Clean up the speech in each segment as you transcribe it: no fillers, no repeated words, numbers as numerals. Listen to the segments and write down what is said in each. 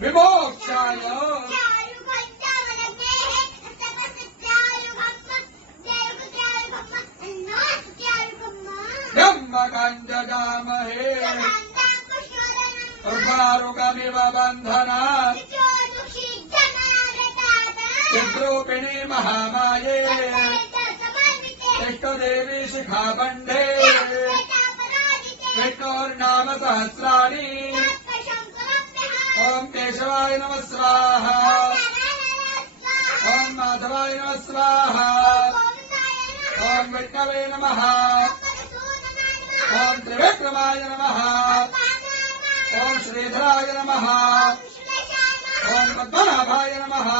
विमोक्षाय ब्रह्मकण्डजामहे उर्वारुकमिव बन्धनात् चिद्रूपिणी महामाये इष्टदेवी शिखाबन्धे विष्णोर्नाम सहस्राणि ओम केशवाय नमः स्वाहा ओम माधवाय नमः स्वाहा ओम विष्णवे नमः ओम त्रिविक्रमाय नमः ओम श्रीधराय नमः ओम पद्मनाभाय नमः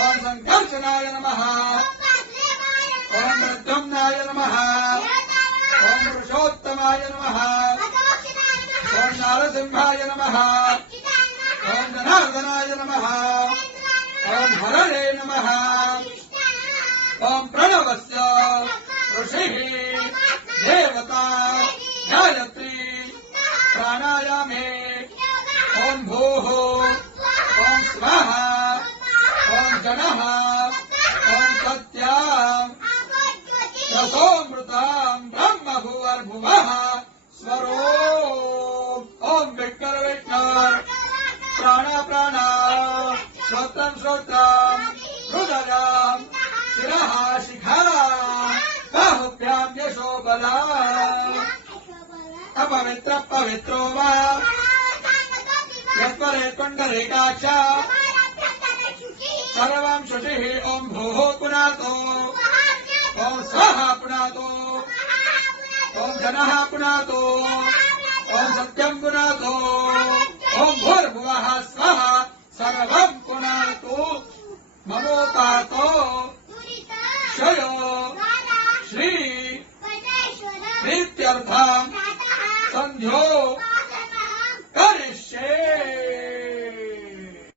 ओम संकर्षणाय नमः ओम प्रद्युम्नाय नमः ओम पुरुषोत्तमाय नमः ओम नारसिंहाय नमः ओम जनार्दनाय नमः ओम हरणे नमः ओम प्रणवस्य ऋषिः देवता गायत्री प्राणायामे ओम भूः ओम स्वाहा ओम जनः ओम सत्याम् रसोऽमृताम् ब्रह्म भुवर्भुवः स्वरो ओम विष्णु विष्णु प्राणा प्राणा श्रोत्रम् श्रोत्रम् हृदयम् शिरः शिखा बाहुभ्याम् यशोबला अपवित्र पवित्रो वा यत्परे कुण्डलीकाक्ष सर्वं शुचिः ओम भूः पुनातो ओम स्वाहा पुनातो ओम जनः पुनातो ओम सत्यं पुनातो ओम भूर्भुवः स्वः सर्वं पुनातो ममोपातो क्षयो श्री प्रीत्यर्थं संध्यो